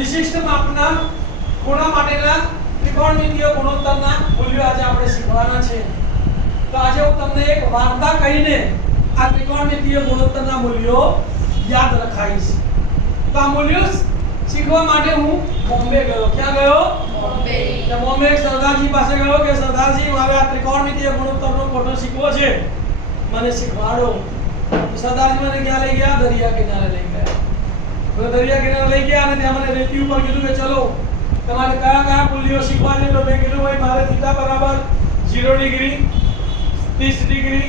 વિશિષ્ટ માપના ખૂણા માટેના ત્રિકોણમિતીય ગુણોત્તરના મૂલ્યો આજે આપણે શીખવાના છે। તો આજે હું તમને એક વાર્તા કહીને આ ત્રિકોણમિતીય ગુણોત્તરના મૂલ્યો યાદ રખાઈશ। તો આ મૂલ્યો શીખવા માટે હું બોમ્બે ગયો। ક્યાં ગયો? બોમ્બે। તો બોમ્બે સરદારજી પાસે ગયો કે સરદારજી મારે આ ત્રિકોણમિતીય ગુણોત્તરનો કોટો શીખવો છે, મને શીખવાડો। તો સરદારજી મને ક્યાં લઈ ગયા? દરિયા કિનારે લઈ ગયા। તો દરિયા કિનારે લઈ ગયા અને ત્યાં મને રેતી ઉપર કીધું કે ચલો તમારે કયા કયા મૂલ્યો શીખવા છે। તો મેં કીધું ભાઈ મારે થીટા બરાબર 0 ડિગ્રી, 30 ડિગ્રી,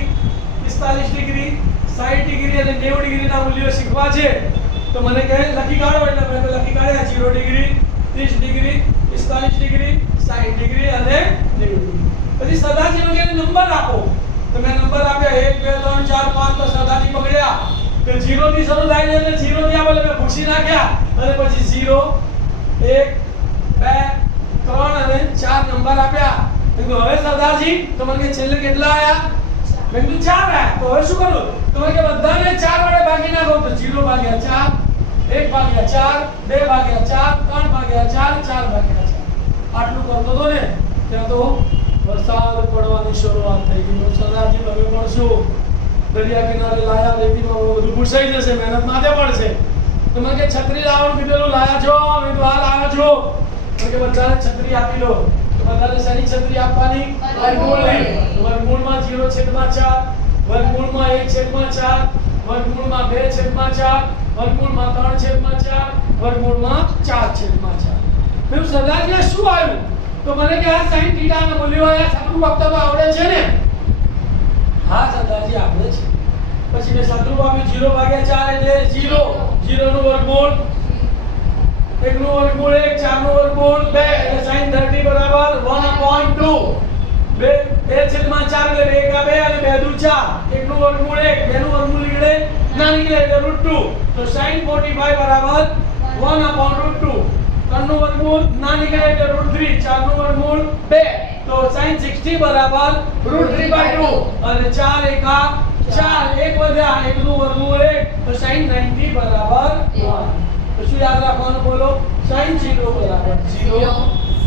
45 ડિગ્રી, 60 ડિગ્રી અને 90 ડિગ્રીના મૂલ્યો શીખવા છે। તો મને કહે લખી કાઢો, એટલે મેં લખી કાઢ્યા 0 ડિગ્રી, 30 ડિગ્રી, 45 ડિગ્રી, 60 ડિગ્રી અને 90 ડિગ્રી। પછી સરદારજી મને કહે નંબર આપો। તો મેં નંબર આપ્યા 1 2 3 4 5। તો સરદારજી પકડ્યા કે 0 થી શરૂ થાય છે એટલે 0 થી આપણે મેં ભૂસી નાખ્યા અને પછી 0 1 2 3 અને 4 નંબર આપ્યા। તો હવે સરદારજી તો મને કે છેલ્લે કેટલા આયા? મેં કીધું 4 આયા। તો હવે શું કરું? તો મને કે બધાને 4 વડે ભાગી નાખો। તો 0 ભાગ્યા 4, 1 ભાગ્યા 4, 2 ભાગ્યા 4, 3 ભાગ્યા 4, 4 ભાગ્યા 4 આટલું કરતો તો ને ત્યાં તો વરસાદ પડવાની શરૂઆત થઈ ગઈ। સરદારજી તમે પણ શું દરિયા કિનારે લાયા, રેતીમાં બધું ભૂસાઈ જશે, મહેનત માથે પડશે। તો મને કે છત્રી લાવવાનું કીધેલું, લાયા છો? મેં તો હાલ આવ્યા છો। મને કે બધાને છત્રી આપી દો। તો બધાને શેની છત્રી આપવાની? વર્ગમૂળની। વર્ગમૂળમાં 0/4, વર્ગમૂળમાં 1/4, વર્ગમૂળમાં 2/4, વર્ગમૂળમાં 3/4, વર્ગમૂળમાં 4/4। મેં સરદારજી શું આવ્યું? તો મને કે આ sin θ ના મૂલ્યો આયા, સાદું આપતા તો આવડે છે ને? હા સરદારજી આવડે છે। પછી મેં સાદું આપ્યું 0/4 એટલે 0, 0 નું વર્ગમૂળ, 1 નું વર્ગમૂળ 1, 4 નું વર્ગમૂળ 2 એટલે sin 30 બરાબર 1/2। 2/4 એટલે 2 કા 2 અને 2 દુ 4, 1 નું વર્ગમૂળ 1, 2 નું વર્ગમૂળ નીકળે ના નીકળે એટલે √2। તો sin 45 બરાબર 1/√2। 3 નું વર્ગમૂળ ના નીકળે એટલે √3, 4 નું વર્ગમૂળ 2 તો sin 60 બરાબર √3/2 અને 4 એકા 4, 1 વધ્યા 1 નું વર્ગમૂળ 1 તો sin 90 બરાબર 1। તો શું યાદ રાખવાનું બોલો? sin 0 બરાબર 0,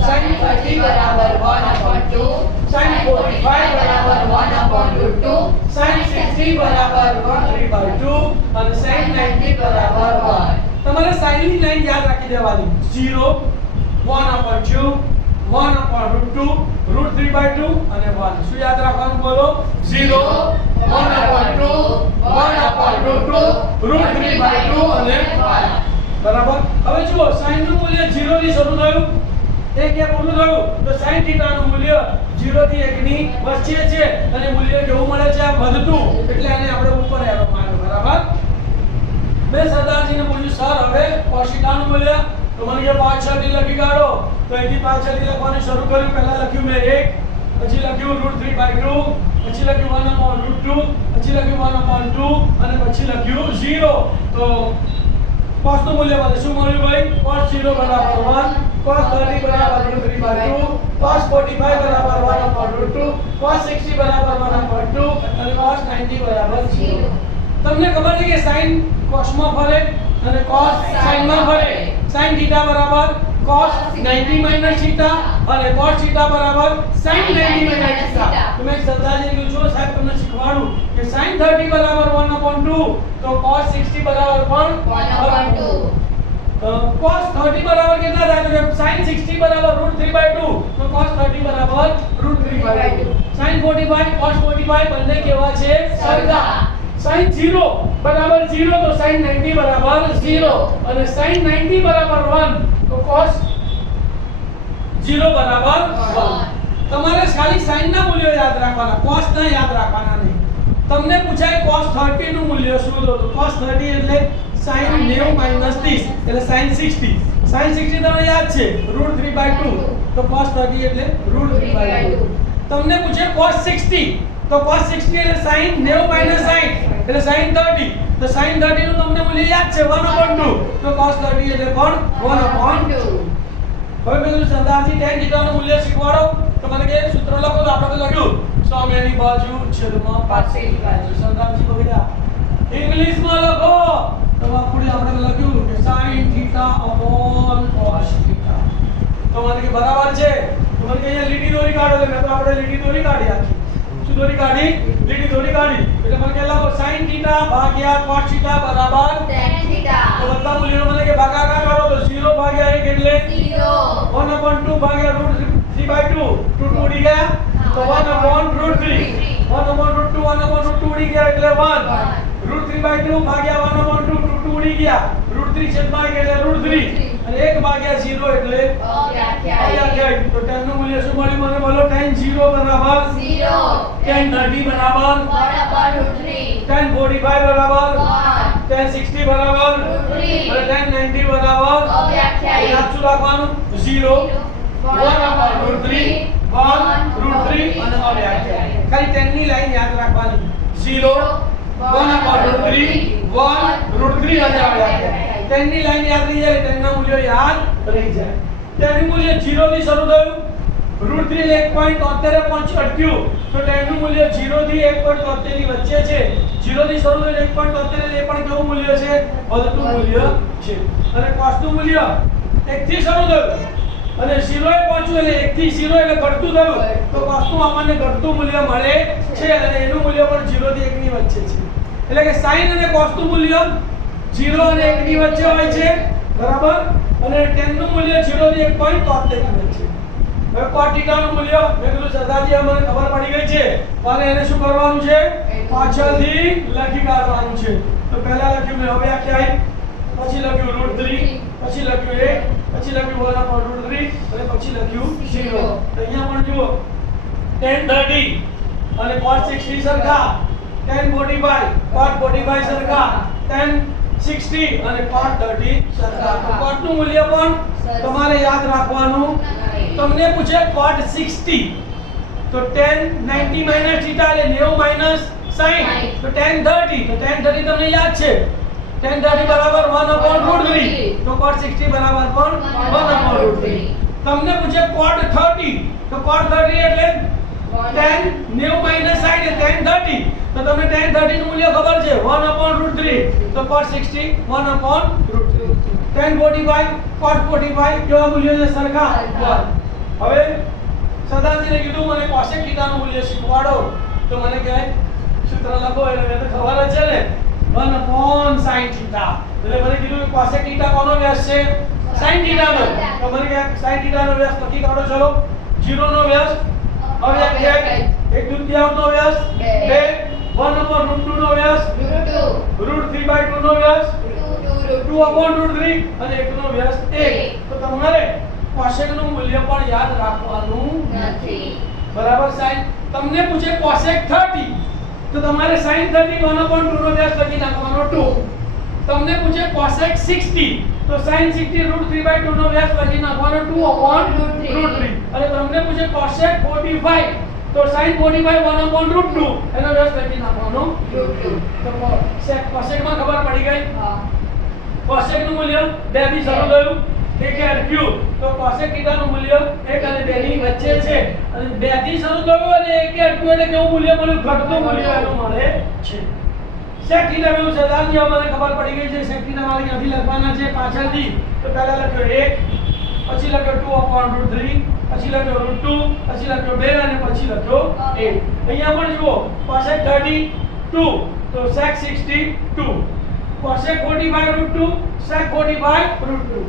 sin 30 બરાબર 1/2, sin 45 બરાબર 1/√2, sin 60 બરાબર √3/2 અને sin 90 બરાબર 1। તમારે sin ની લાઈન યાદ રાખી દેવાની 0, 1/2, 1/√2, √3/2 અને 1। શું યાદ રાખવાનું બોલો? 0, 1/2, 1/√2, √3/2 અને 1। બરાબર। હવે જુઓ sin નું મૂલ્ય 0 થી શરૂ થયું, 1 એ પૂરું થયું તો sin θ નું મૂલ્ય 0 થી 1 ની વચ્ચે છે અને મૂલ્ય કેવું મળે છે? વધતું, એટલે આને આપણે ઉપર એરો માર્યો। બરાબર। મેં સરદારજીને પૂછ્યું સર હવે cos θ નું મૂલ્ય? તો મને કે 5 6 થી લખી કાઢો। તો અહીંથી 5 6 થી લખવાનું શરૂ કર્યું। પહેલા લખ્યું મેં 1, પછી લખ્યું √3/2, પછી લખ્યું 1/√2, પછી લખ્યું 1/2 અને પછી લખ્યું 0। તો cos નું મૂલ્ય મને શું મળ્યું ભાઈ? cos 0 બરાબર 1, cos 30 બરાબર √3/2, cos 45 બરાબર 1/√2, cos 60 બરાબર 1/2 અને cos 90 બરાબર 0। તમને ખબર છે કે sin cos માં ફરે અને cos sin માં ફરે। sin θ બરાબર cos 90 - θ અને cos θ બરાબર sin 90 - θ। તો મેં સરદારજીને કીધું જો સાહેબ તમને શીખવાડું કે sin 30 બરાબર 1/2 તો cos 60 બરાબર પણ 1/2। cos 30 બરાબર કેટલા થાય? તો sin 60 બરાબર √3/2 તો cos 30 બરાબર √3/2। sin 45 cos 45 બંને કેવા છે? સરખા। sin 0 બરાબર 0 તો sin 90 બરાબર 0 અને sin 90 બરાબર 1 તો cos 0 બરાબર 1। તમારે ખાલી sin ના મૂલ્યો યાદ રાખવાના, cos ના યાદ રાખવાના નહીં। તમને પૂછાય cos 30 નું મૂલ્ય શોધો તો cos 30 એટલે sin 90 - 30 એટલે sin 60। sin 60 તમને યાદ છે √3/2 તો cos 30 એટલે √3/2। તમને પૂછે cos 60 તો cos 60 એટલે sin 90 - 60 એટલે sin 30 તો sin 30 નું તમને મૂલ્ય યાદ છે 1/2 તો cos 30 એટલે પણ 1/2। હવે મેં સરદારજી tan θ નું મૂલ્ય શીખવાડો। તો મને કે સૂત્ર લખો। તો આપણે તો લખ્યું સામેની બાજુ છેદમાં પાછળની બાજુ। સરદારજી બગડ્યા ઇંગ્લિશમાં લખો। તો આપણે લખ્યું કે sin θ / મને કે બરાબર છે તો મને કે અહીંયા લીટી દોરી કાઢો એટલે મેં તો આપણે લીટી દોરી કાઢી આખી શું દોરી કાઢી લીટી દોરી કાઢી એટલે મને કે લખો sin θ ભાગ્યા cos θ બરાબર tan theta તો બધા મૂલ્યો મને કે ભાગાકાર કરો તો 0 ભાગ્યા 1 એટલે 0 1/2 ભાગ્યા √3/2 2 ઉડી ગયા તો 1/√3 1/√2 1/√2 ઉડી ગયા એટલે 1 √3/2 ભાગ્યા 1/2 2 ઉડી ગયા √3 છેદમાં 1 એટલે √3 અને 1 ભાગ્યા 0 એટલે અવ્યાખ્યાયિત તો tan નું મૂલ્ય શું મળ્યું મને બોલો tan 0 બરાબર 0 tan 30 બરાબર 1/√3 tan 45 બરાબર 1 tan 60 બરાબર √3 અને tan 90 બરાબર અવ્યાખ્યાયિત યાદ શું રાખવાનું 0 1/√3 1 √3 અને અવ્યાખ્યાયિત ખાલી tan ની લાઈન યાદ રાખવાની 0 1/√3 1 √3 અને અવ્યાખ્યાયિત tan ની લાઈન યાદ રહી જાય tan ના મૂલ્યો યાદ રહી જાય tan નું મૂલ્ય 0 થી શરૂ થયું √3 એટલે 1.73 પહોંચી અટક્યું તો tan નું મૂલ્ય 0 થી 1.73 ની વચ્ચે છે 0 થી શરૂ થયું 1.73 એટલે એ પણ કેવું મૂલ્ય છે વધતું મૂલ્ય છે અને cos નું મૂલ્ય 1 થી શરૂ થયું અને 0 એ પહોંચ્યું એટલે 1 થી 0 એટલે ઘટતું થયું તો cos નું આપણને ઘટતું મૂલ્ય મળે છે અને એનું મૂલ્ય પણ 0 થી 1 ની વચ્ચે છે એટલે કે sin અને cos નું મૂલ્ય 0 અને 1 ની વચ્ચે હોય છે બરાબર અને tan નું મૂલ્ય 0 થી 1.73 ની વચ્ચે હવે cos θ નું મૂલ્ય મેં કીધું સરદારજી અમને ખબર પડી ગઈ છે પણ એને શું કરવાનું છે પાછળથી લખી કાઢવાનું છે તો પહેલા લખ્યું મેં અવ્યાખ્યાયિત પછી લખ્યું √3 પછી લખ્યું 1 પછી લખ્યું 1/√3 અને પછી લખ્યું 0 તો અહીંયા પણ જુઓ tan 30 અને cos 60 સરખા tan 45 cos 45 સરખા tan 60 અને cos 30 સરખા તો cos નું મૂલ્ય પણ તમારે યાદ રાખવાનું તમને પૂછે cot 60 તો tan 90 - θ એટલે 90 - sin તો tan 30 તો tan 30 તમને યાદ છે tan 30 બરાબર 1/√3 તો cot 60 બરાબર પણ 1/√3 તમને પૂછે cot 30 તો cot 30 એટલે tan 90 - sin એટલે tan 30 તો તમને tan 30 નું મૂલ્ય ખબર છે 1/√3 તો cot 60 1/√3 tan 45 cot 45 કેવા મૂલ્યો છે સરખા હવે સદાજીને કીધું મને cosec θ નું મૂલ્ય શીખવાડો તો મને કહે સૂત્ર લખો એટલે મને તો ખબર જ છે ને 1/sin θ એટલે મને કીધું કે cosec θ કોનો વ્યાસ છે sin θ નો તો મને કહે sin θ નો વ્યાસ નક્કી કરો ચલો 0 નો વ્યાસ અવ્યાખ્યાયિત 1/2 નો વ્યાસ 2 1/√2 નો વ્યાસ √3/2 નો વ્યાસ 2/√3 અને 1 નો વ્યાસ 1 તો તમારે cosec નું મૂલ્ય પણ યાદ રાખવાનું નથી બરાબર sin તમને પૂછે cosec 30 તો તમારે sin 30 1/2 નો વ્યાસ લખી નાખવાનો 2 તમને પૂછે cosec 60 તો sin 60 √3/2 નો વ્યાસ લખી નાખવાનો 2/√3 અને તમને પૂછે cosec 45 તો sin 45 1/√2 એનો વ્યાસ લખી નાખવાનો 2 તો cosec માં ખબર પડી ગઈ હા cosec નું મૂલ્ય 2 થી શરૂ થયું 1 અટક્યું તો cosec θ નું મૂલ્ય 1 અને 2 ની વચ્ચે છે અને 2 થી શરૂ થયું અને 1 અટક્યું એટલે કેવું મૂલ્ય મળ્યું ઘટતું મૂલ્ય એનું મળે છે sec θ મેં સરદારજી અમને ખબર પડી ગઈ છે sec θ મારે ક્યાંથી લખવાના છે પાછળથી તો પહેલા લખ્યો 1 પછી લખ્યો 2/√3 પછી લખ્યો √2 પછી લખ્યો 2 અને પછી લખ્યો 1 અહીંયા પણ જુઓ cosec 32 તો sec 62 cosec 45 √2 sec 45 √2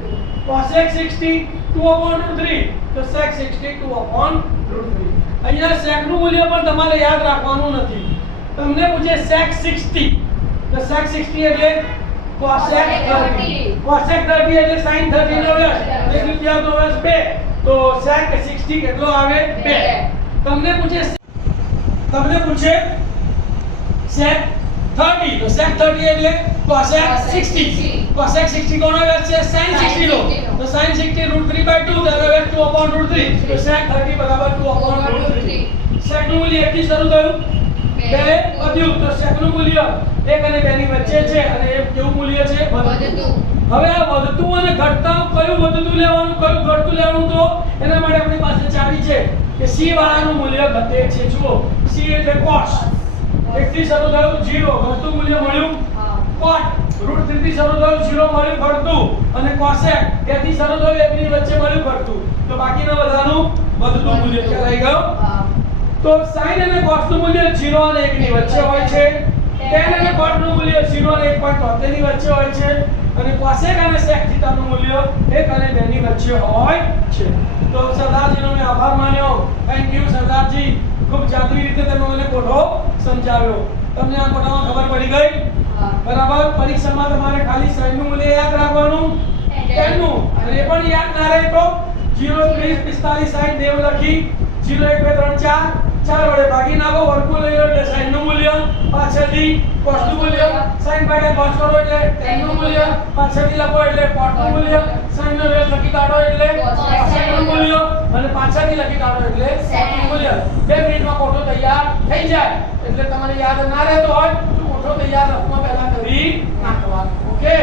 cosec 60 2/√3 તો sec 60 2/√3 અહીંયા sec નું મૂલ્ય પણ તમારે યાદ રાખવાનું નથી તમને પૂછે sec 60 તો sec 60 એટલે cosec 30 cosec 30 એટલે sin 30 નો વ્યાસ 1/2 નો વ્યાસ 2 તો sec 60 કેટલો આવે 2 તમને પૂછે sec 30 તો sec 30 એટલે cosec 60 cosec 60 કોનો વ્યાસ છે sin 60 નો તો sin 60 √3/2 તેનો વ્યાસ 2/√3 તો sec 30 બરાબર 2/√3 sec નું મૂલ્ય 1 થી શરૂ થયું 2 વધ્યું તો sec નું મૂલ્ય 1 અને 2 ની વચ્ચે છે અને એ કેવું મૂલ્ય છે વધતું હવે આ વધતું અને ઘટતા કયું વધતું લેવાનું કયું ઘટતું લેવાનું તો એના માટે આપણી પાસે ચાવી છે કે c વાળાનું મૂલ્ય ઘટે છે જુઓ c એટલે cos 1 થી શરૂ થયું 0 ઘટતું મૂલ્ય મળ્યું cot √3 થી શરૂ થયું 0 મળ્યું ફરતું અને કોસેક 2 થી શરૂ થયું 1 ની વચ્ચે મળ્યું ફરતું તો બાકીના બધાનું વધતું મૂલ્ય ખ્યાલ આવી ગયો હા. તો sin અને cos નું મૂલ્ય 0 અને 1 ની વચ્ચે હોય છે tan અને cot નું મૂલ્ય 0 અને 1.73 ની વચ્ચે હોય છે અને cosec અને sec θ નું મૂલ્ય 1 અને 2 ની વચ્ચે હોય છે તો સરદારજીનો મેં આભાર માન્યો થેન્ક યુ સરદારજી ખૂબ જાદુઈ રીતે તમે મને કોઠો સમજાવ્યો તમને આ કોઠામાં ખબર પડી ગઈ હા. બરાબર પરીક્ષામાં તમારે ખાલી sin નું મૂલ્ય યાદ રાખવાનું tan નું અને એ પણ યાદ ના રહે તો 0 30 45 60 90 લખી 0 1 2 3 4 4 વડે ભાગી નાખો વર્ગમૂળ લઈ લો એટલે sin નું મૂલ્ય પાછળથી cos નું મૂલ્ય sin ભાગ્યા cos કરો એટલે tan નું મૂલ્ય પાછળથી લખો એટલે cot નું મૂલ્ય sin નો વેલ લખી કાઢો એટલે cosec નું મૂલ્ય અને પાછળથી લખી કાઢો એટલે sec નું મૂલ્ય 2 મિનિટમાં કોઠો તૈયાર થઈ જાય એટલે તમારે યાદ ના રહેતો હોય તો કોઠો તૈયાર રફમાં પહેલા કરી નાખવાનો ઓકે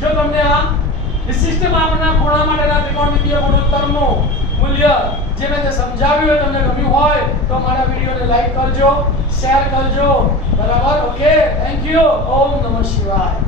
જો તમને આ વિશિષ્ટ માપના ખૂણા માટેના ત્રિકોણમિતિય ગુણોત્તરનું મૂલ્ય જે મેં સમજાવ્યું હોય તમને ગમ્યું હોય તો મારા વિડિયોને લાઈક કરજો શેર કરજો બરાબર ઓકે થેન્ક યુ ઓમ નમઃ શિવાય